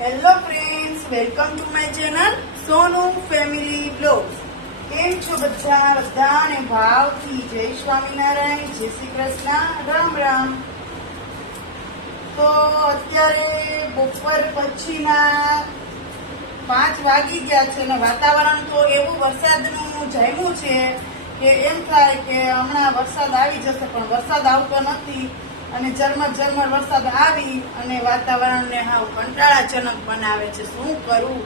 Hello friends welcome to my channel Sonu family blogs કેમ છો બધા? બધાને ભાવથી જય સ્વામિનારાયણ, જય શ્રી કૃષ્ણ. રામ રામ. તો અત્યારે બપોર પછીના પાંચ વાગી ગયા છે ને વાતાવરણ તો એવું વરસાદનું જામ્યું છે કે એમ થાય કે હમણાં વરસાદ આવી જશે, પણ વરસાદ આવતો નથી. અને ઝરમર ઝરમર વરસાદ આવી અને વાતાવરણને હાવ કંટાળાજનક બનાવે છે. શું કરું?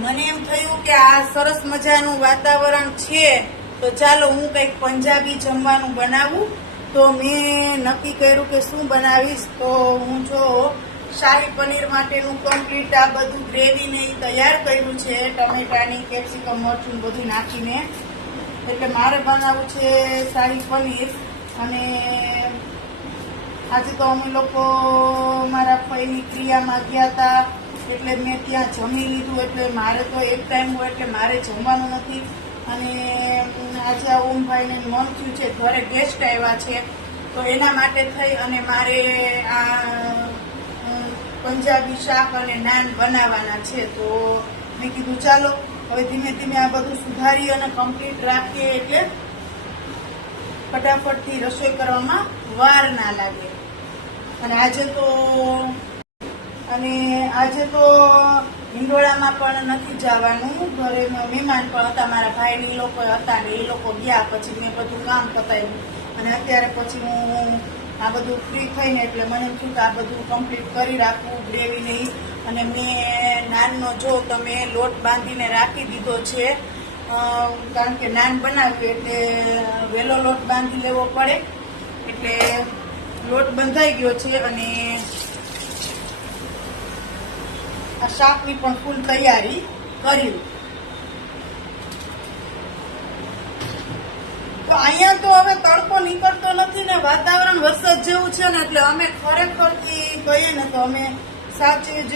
મને એમ થયું કે આ સરસ મજાનું વાતાવરણ છે, તો ચાલો હું કંઈક પંજાબી જમવાનું બનાવું. તો મેં નક્કી કર્યું કે શું બનાવીશ? તો હું જો શાહી પનીર માટેનું કમ્પ્લીટ આ બધું ગ્રેવીને તૈયાર કર્યું છે, ટમેટાની, કેપ્સિકમ, મરચું બધું નાખીને. એટલે મારે બનાવવું છે શાહી પનીર અને આજે તો અમે લોકો મારા ફઈની ક્રિયામાં ગયા હતા, એટલે મેં ત્યાં જમી લીધું, એટલે મારે તો એક ટાઈમ હોય એટલે મારે જમવાનું નથી. અને આજે આ ઓમભાઈને મન થયું છે, ઘરે ગેસ્ટ આવ્યા છે. તો એના માટે થઈ અને મારે આ પંજાબી શાક અને નાન બનાવવાના છે. તો મેં કીધું, ચાલો, હવે ધીમે ધીમે આ બધું સુધારી અને કમ્પ્લીટ રાખીએ એટલે ફટાફટથી રસોઈ કરવામાં વાર ના લાગે. અને આજે તો અને આજે તો હિંડોળામાં પણ નથી જવાનું. ઘરે મહેમાન પણ હતા, મારા ભાઈની લોકો હતા ને એ લોકો ગયા પછી મેં બધું કામ પતાવ્યું. અને અત્યારે પછી હું આ બધું ફ્રી થઈને એટલે મને થયું કે આ બધું કમ્પ્લીટ કરી રાખવું ગ્રેવી નહીં અને મેં નાનનો જો તમે લોટ બાંધીને રાખી દીધો છે કારણ કે નાન બનાવ્યું એટલે વહેલો લોટ બાંધી લેવો પડે. એટલે લોટ બંધાઈ ગયો છે અને આ શાકની પણ ફૂલ તૈયારી કરી. તો અહીંયા તો હવે તડકો નીકળતો નથી ને, વાતાવરણ વરસાદ જેવું છે ને, એટલે અમે ખરેખરથી કહીએ ને તો અમે સાચે જ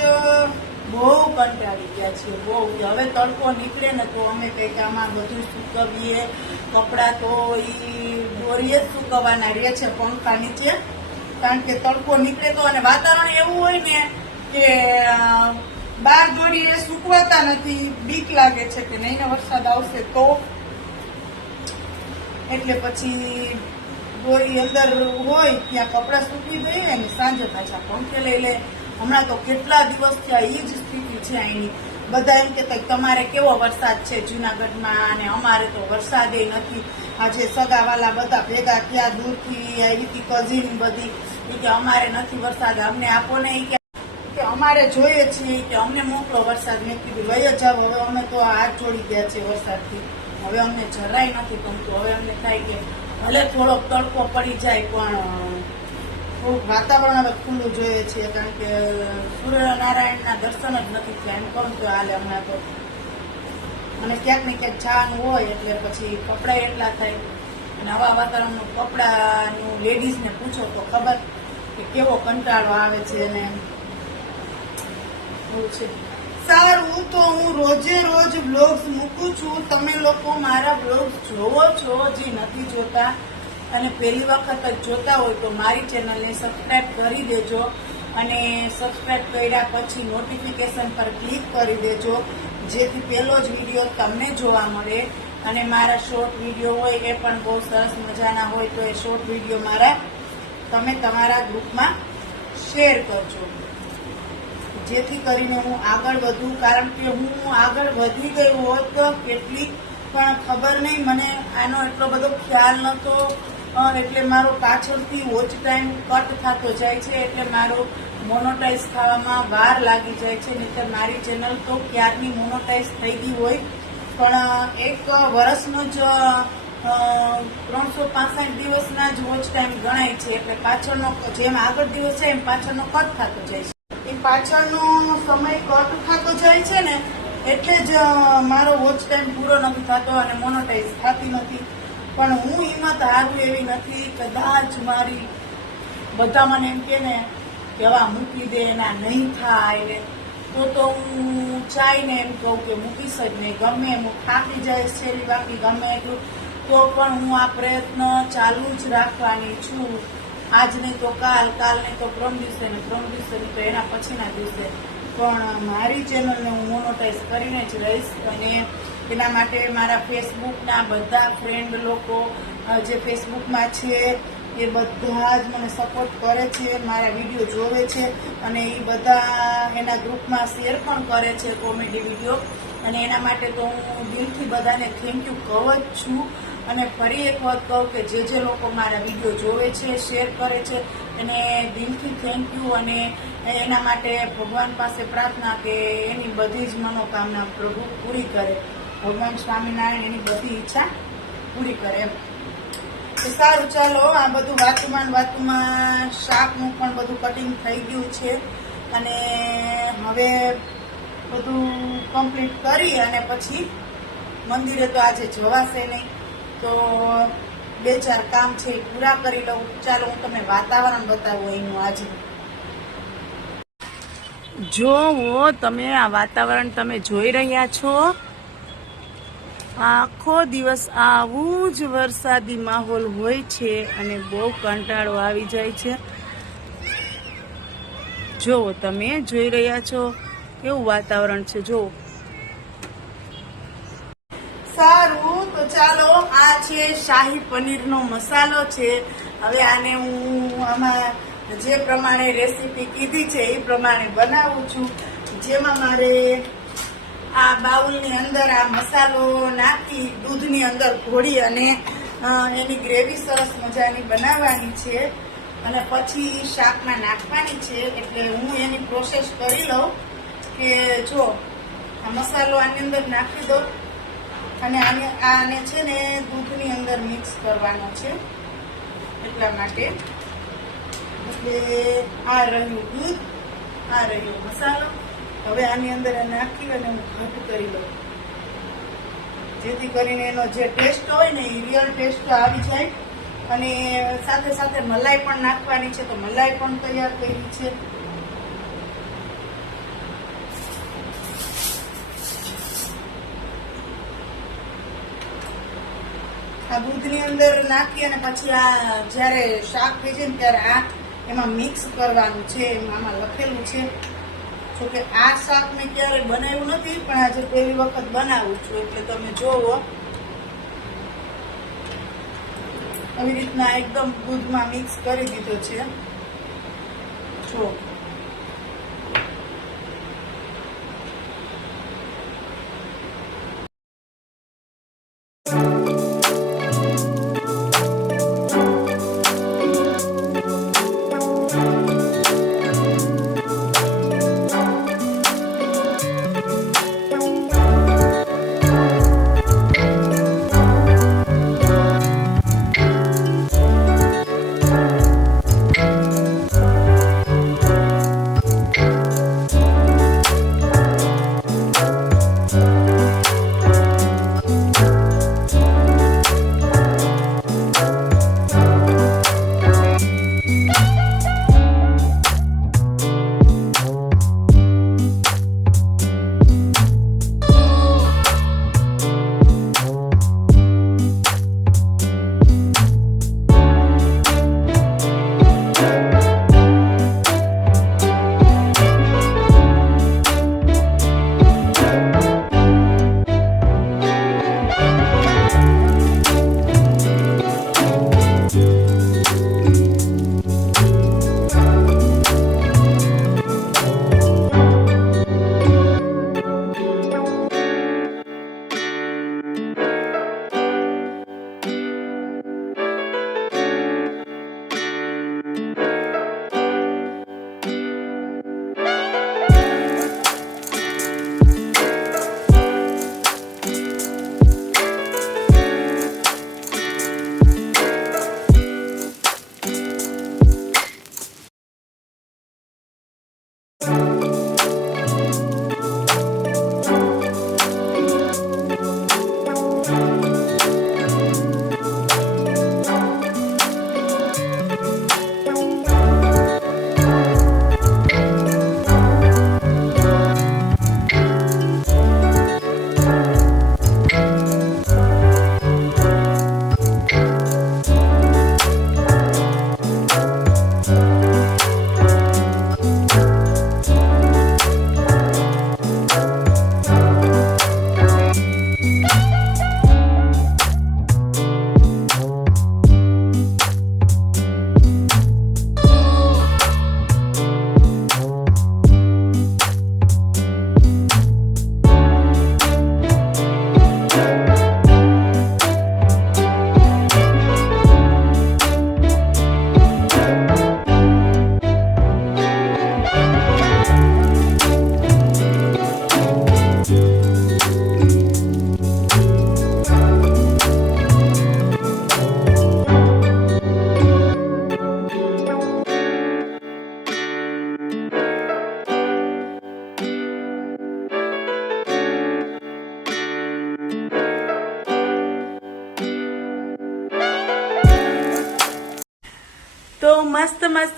બહુ કંટાળી ગયા છીએ, બહુ. હવે તડકો નીકળે ને તો અમે કંઈક આમાં બધું સૂકવીએ, કપડાં તો એ દોરીએ જ સૂકવવાના રહે છે, પંખા નીચે. કારણ કે તડકો નીકળે તો અને વાતાવરણ એવું હોય ને કે બાર દોરીએ સૂકવાતા નથી, બીક લાગે છે કે નહીં ને વરસાદ આવશે તો? એટલે પછી દોરી અંદર હોય, ત્યાં કપડાં સૂકી દઈએ અને સાંજે પાછા પંખે લઈ લે. હમણાં તો કેટલા દિવસથી આ એ જ સ્થિતિ છે અહીંની. બધા એમ કે તમારે કેવો વરસાદ છે જુનાગઢમાં? અને અમારે તો વરસાદે નથી. આજે સગાવાલા બધા ભેગા થયા, દૂરથી આવી હતી કઝિન બધી કે અમારે નથી વરસાદ, અમને આપો ને કે કે અમારે જોઈએ છીએ કે અમને મોકલો વરસાદ. મેં કીધું, લઈ જ જાઓ, હવે અમે તો હાથ જોડી ગયા છે વરસાદથી. હવે અમને જરાય નથી ગમતું. હવે અમને થાય કે ભલે થોડોક તડકો પડી જાય, પણ થોડુંક વાતાવરણ હવે ખુલ્લું જોઈએ છીએ કારણ કે સૂર્યનારાયણના દર્શન જ નથી થયા. એમ કહું તો હાલે હમણાં તો અને ક્યાંક ને ક્યાંક જવાનું હોય એટલે પછી કપડાં એટલા થાય. અને આવા વાતાવરણનું કપડાનું લેડીઝને પૂછો તો ખબર કે કેવો કંટાળો આવે છે અને એવું છે. સારું તો હું રોજે રોજ બ્લોગ્સ મૂકું છું. તમે લોકો મારા બ્લોગ્સ જોવો છો જે નથી જોતા. અને પહેલી વખત જ જોતા હોય તો મારી ચેનલને સબસ્ક્રાઇબ કરી દેજો. અને સબસ્ક્રાઈબ કર્યા પછી નોટિફિકેશન પર ક્લિક કરી દેજો. જેથી પહેલો જ વીડિયો તમને જોવા મળે. અને મારા શોર્ટ વીડિયો હોય એ પણ બહુ સરસ મજાના હોય તો એ શોર્ટ વીડિયો મારા તમે તમારા ગ્રુપમાં શેર કરજો. જેથી કરીને હું આગળ વધું. કારણ કે હું આગળ વધી ગઈ હોત તો કેટલી પણ ખબર નહીં. મને આનો એટલો બધો ખ્યાલ નહોતો એટલે મારો પાછળથી વોચ ટાઈમ કટ થતો જાય છે. એટલે મારો મોનોટાઈઝ થવામાં વાર લાગી જાય છે, નહીંતર મારી ચેનલ તો ક્યારની મોનોટાઈઝ થઈ ગઈ હોય? પણ એક વર્ષનો જ ત્રણસો પાસઠ દિવસના જ વોચ ટાઈમ ગણાય છે, એટલે પાછળનો જેમ આગળ દિવસ છે એમ પાછળનો કટ થતો જાય છે. એ પાછળનો સમય કટ થતો જાય છે ને, એટલે જ મારો વોચ ટાઈમ પૂરો નથી થતો અને મોનોટાઈઝ થતી નથી. પણ હું હિંમત હારું એવી નથી, કદાચ મારી, બધા મને એમ કે ને કે હવે આ મૂકી દે એના નહીં થાય તો તો હું ચાઈને એમ કહું કે મૂકીશ જ નહીં, ગમે એમ થાકી જાય છેલ્લી બાકી ગમે એટલું. તો પણ હું આ પ્રયત્ન ચાલુ જ રાખવાની છું. આજ નહીં તો કાલ કાલ નહીં તો પ્રમ દિવસે ને પ્રમ દિવસે નહીં તો એના પછીના દિવસે. પણ મારી ચેનલને હું મોનોટાઈઝ કરીને જ રહીશ અને એના માટે મારા ફેસબુકના બધા ફ્રેન્ડ લોકો જે ફેસબુકમાં છે એ બધા જ મને સપોર્ટ કરે છે, મારા વીડિયો જોવે છે અને એ બધા એના ગ્રુપમાં શેર પણ કરે છે કોમેડી વીડિયો અને એના માટે તો હું દિલથી બધાને થેન્ક યુ કહું જ છું. અને ફરી એક વાત કહું કે જે જે લોકો મારા વીડિયો જોવે છે શેર કરે છે, એને દિલથી થેન્ક યુ અને એના માટે ભગવાન પાસે પ્રાર્થના કે એની બધી જ મનોકામના પ્રભુ પૂરી કરે. ભગવાન સ્વામિનારાયણ એની બધી ઈચ્છા પૂરી કરે એમ. સારું, ચાલો, આ બધું વાતુમાં વાતુમાં શાકનું પણ બધું કટિંગ થઈ ગયું છે. અને હવે બધું કમ્પ્લીટ કરી અને પછી મંદિરે તો આજે જવાશે નહીં. તો બે ચાર કામ છે એ પૂરા કરી લઉં. ચાલો, હું તમને વાતાવરણ બતાવું અહીંનું આજે. જોવો તમે આ વાતાવરણ તમે જોઈ રહ્યા છો. આખો દિવસ આવું જ વરસાદી માહોલ હોય છે અને બહુ કંટાળો આવી જાય છે. જુઓ તમે જોઈ રહ્યા છો, કેવું વાતાવરણ છે જુઓ સારું, તો ચાલો, આ છે શાહી પનીરનો મસાલો છે. હવે આને હું આમાં જે પ્રમાણે રેસીપી કીધી છે, એ પ્રમાણે બનાવું છું. જેમાં મારે આ બાઉલની અંદર આ મસાલો નાખી, દૂધની અંદર ઘોળી અને એની ગ્રેવી સરસ મજાની બનાવવાની છે. અને પછી શાકમાં નાખવાની છે. એટલે હું એની પ્રોસેસ કરી લઉં કે જો, આ મસાલો આની અંદર નાખી દો. અને આને આને છે ને દૂધની અંદર મિક્સ કરવાનો છે. એટલા માટે. એટલે આ રહ્યું દૂધ, આ રહ્યો મસાલો. હવે આની અંદર નાખી અને હું ઘટ કરી લઉં. જેથી કરીને એનો જે ટેસ્ટ હોય ને, એ રિયલ ટેસ્ટ આવી જાય. અને સાથે સાથે મલાઈ પણ નાખવાની છે, તો મલાઈ પણ તૈયાર કરી છે. આ દૂધની અંદર નાખી અને પછી આ જ્યારે શાક થઈ જાય ને, ત્યારે આ એમાં મિક્સ કરવાનું છે આમાં લખેલું છે. જોકે આ શાક મેં ક્યારેય બનાવ્યું નથી, પણ આજે પહેલી વખત બનાવું છું, એટલે તમે જોવો. આવી રીતના એકદમ દૂધમાં મિક્સ કરી દીધો છે. જો.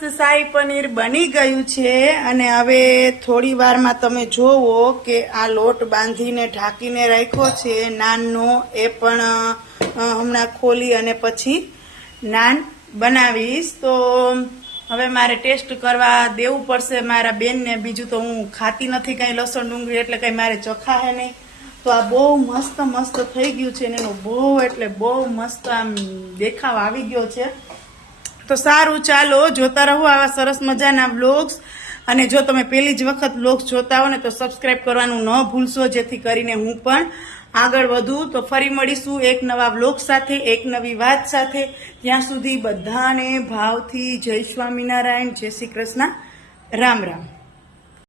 મસ્ત શાહી પનીર બની ગયું છે અને હવે થોડી વારમાં તમે જોવો કે આ લોટ બાંધીને, ઢાંકીને રાખ્યો છે. નાનનો એ પણ હમણાં ખોલી અને પછી નાન બનાવીશ. તો હવે મારે ટેસ્ટ કરવા દેવું પડશે મારા બેનને. બીજું તો હું ખાતી નથી કાંઈ લસણ ડુંગળી એટલે કંઈ મારે ચખાહે નહીં. તો આ બહુ મસ્ત મસ્ત થઈ ગયું છે અને એનો બહુ એટલે બહુ મસ્ત આમ દેખાવ આવી ગયો છે. તો સારું ચાલો, જોતા રહો આવા સરસ મજાના વ્લોગ્સ અને જો તમે પહેલી જ વખત બ્લોગ્સ જોતા હો ને, તો સબસ્ક્રાઈબ કરવાનું ન ભૂલશો, જેથી કરીને હું પણ આગળ વધું. તો ફરી મળીશું એક નવા વ્લોગ સાથે, એક નવી વાત સાથે. ત્યાં સુધી બધાને ભાવથી જય સ્વામિનારાયણ, જય શ્રી કૃષ્ણ. રામ રામ.